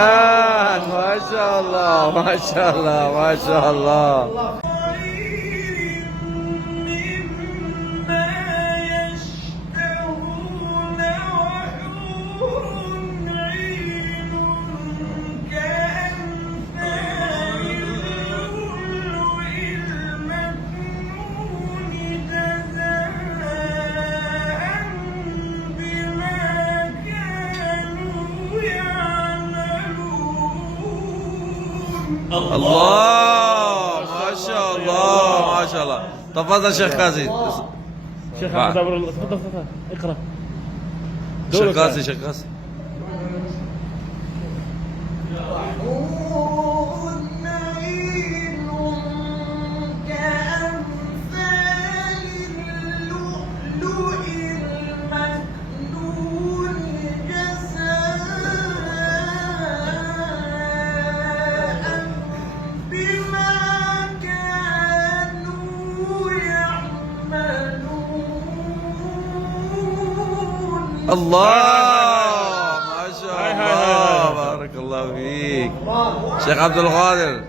فنان ما شاء الله ما شاء الله ما شاء الله. الله ما شاء الله ما شاء الله. تفضل شيخ قاسي. شيخ تفضل تفضل اقرا. شيخ قاسي شيخ قاسي. الله ما شاء الله بارك الله فيك شيخ عبد القادر.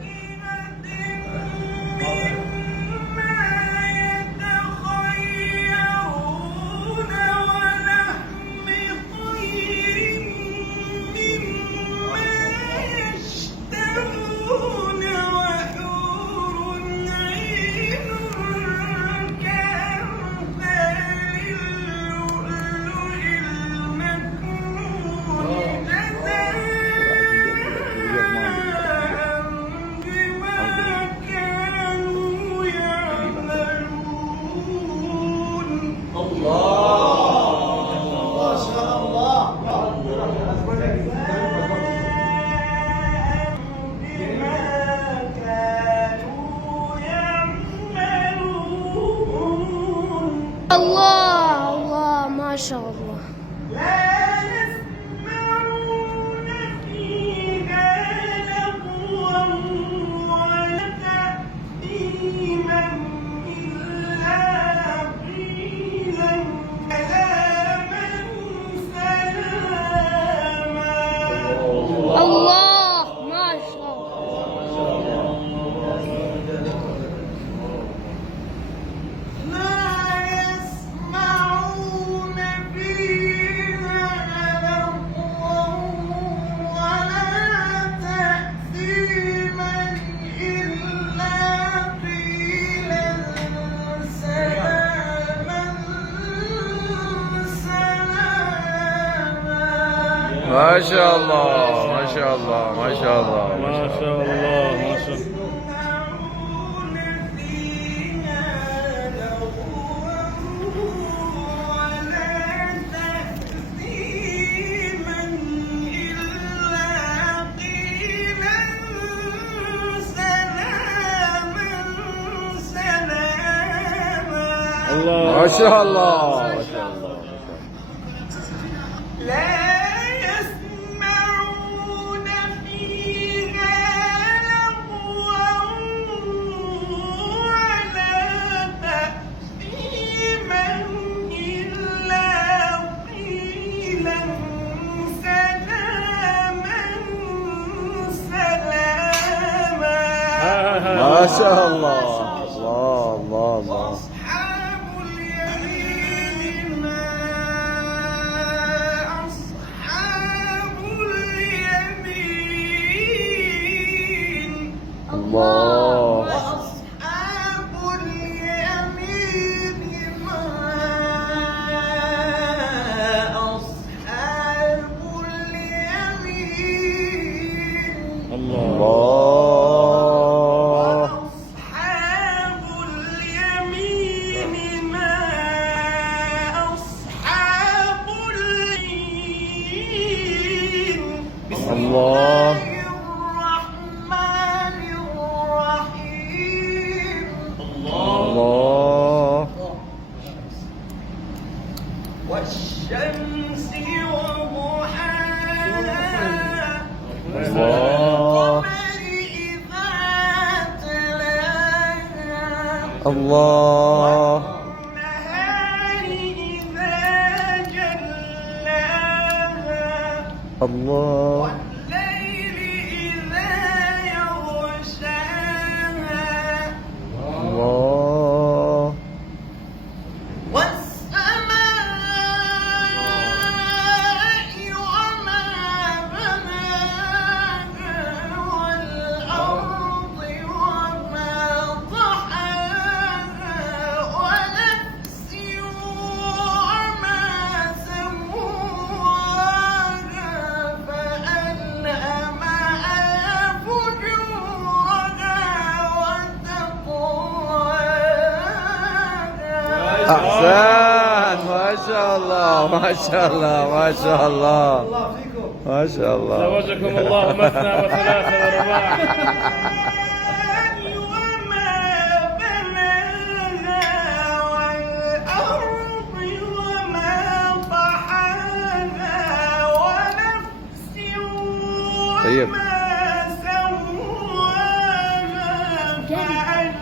الله الله ما شاء الله. لا يسمعون فيها لغوا ولا تأثيما إلا قيلا سلاما سلاما. الله ما شاء الله. ما شاء الله ما شاء الله ما شاء الله ما شاء الله ما شاء الله. ما شاء الله ما شاء الله. لا يسمعون فيها لغوا ولا تأثيما إلا قيلا سلاما سلاما. ما شاء الله الله الله الله. أصحاب اليمين ما أصحاب اليمين. الله وأصحاب اليمين ما أصحاب اليمين. الله وأصحاب اليمين ما أصحاب اليمين. بسم الله. الرحمن الرحيم. الله والشمس وضحاها الله والقمر إذا تلاها الله والنهار إذا جلاها الله والليل شاء الله ما شاء الله ما شاء الله ما شاء الله. زوجكم الله مثنى وثلاث ورباع. وما بناها والأرض وما طحاها ونفس طيب. وما سواها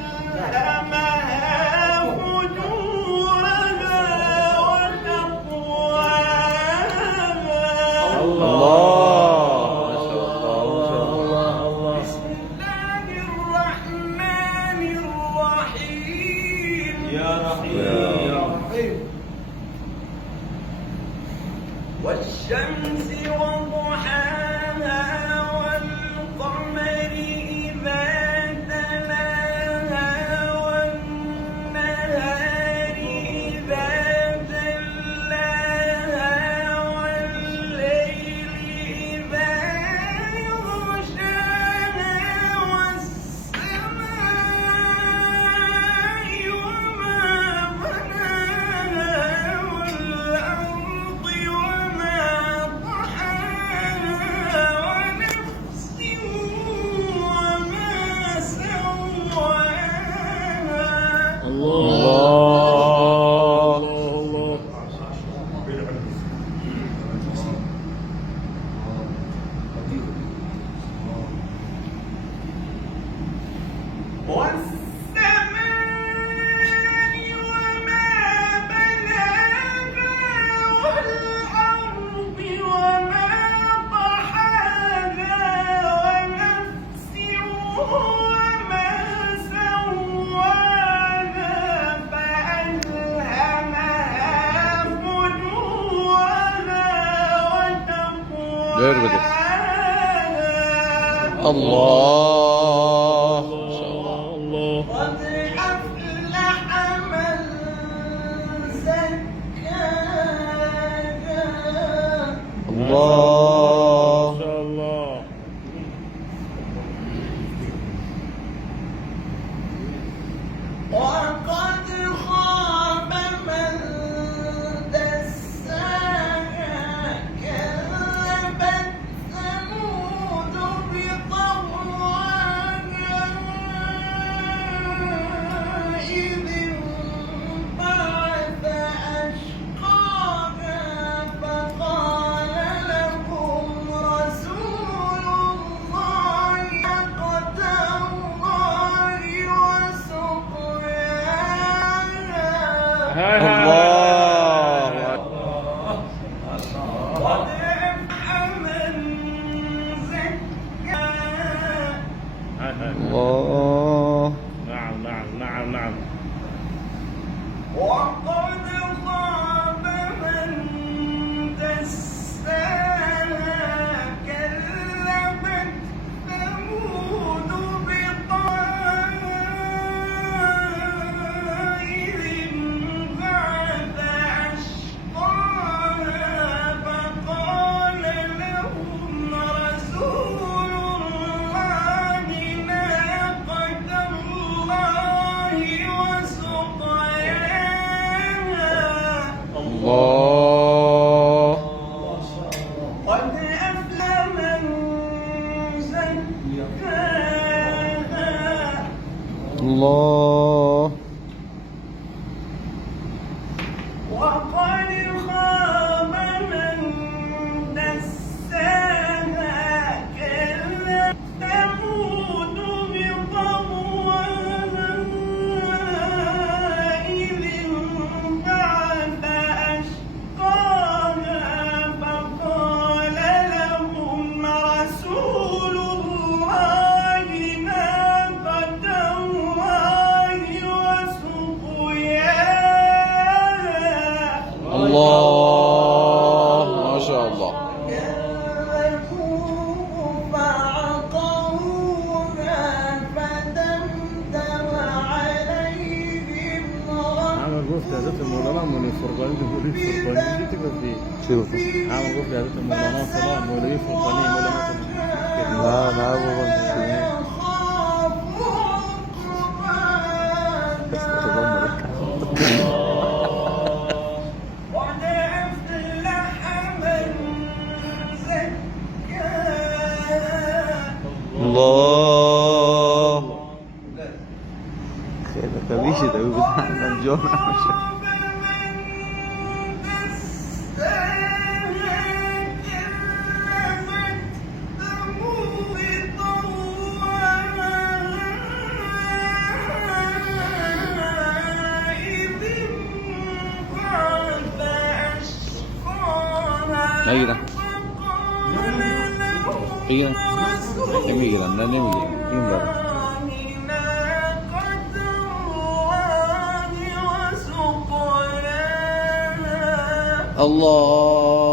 فألهمها فجورها وتقواها. الله ما شاء الله ما شاء الله. بسم الله الرحمن الرحيم. يا رحيم والشمس وضحاها والقمر إذا تلاها والنهار إذا جلاها والليل إذا يغشاها والسماء وما بناها والأرض وما طحاها ونفس وما سواها. الله والسماء وما بناها والأرض وما طحاها ونفس وما سواها فألهمها فجورها غير بدك. وتقواها. الله ما شاء الله. الله قد أفلح من زكاها. الله ما شاء الله. وقد خاب من دساها. كذبت ثمود بطغواها إذ انبعث أشقاها فقال لهم رسول الله ناقة الله وسقياها. هاي هاي. الله قد أفلح من زكاها. هاي هاي. الله نعم نعم نعم نعم. وقد خاب من دساها. كذبت ثمود بطغواها إذ انبعث أشقاها فقال لهم رسول الله ناقة الله وسقياها. الله قد أفلح من زكاها. الله وقد خاب من دساها. كذبت ثمود بطغواها إذ انبعث أشقاها فقال لهم رسول الله ناقة الله وسقياها. الله ما شاء الله. كذبوه فعقروها فدمدم عليهم عمل قفل هذا المولانا من الفرقانين مولوي الفرقانين دي تبقى في شوف عمل قفل هذا المولانا صلاح مولوي الفرقانين مولانا صلاح. لا ما أبغى وقد Allah. Saya tak bisa tapi betul nak jual macam. Lagi dah. Lagi dah. Ini migran, dan ini migran. Ini baru. Allah.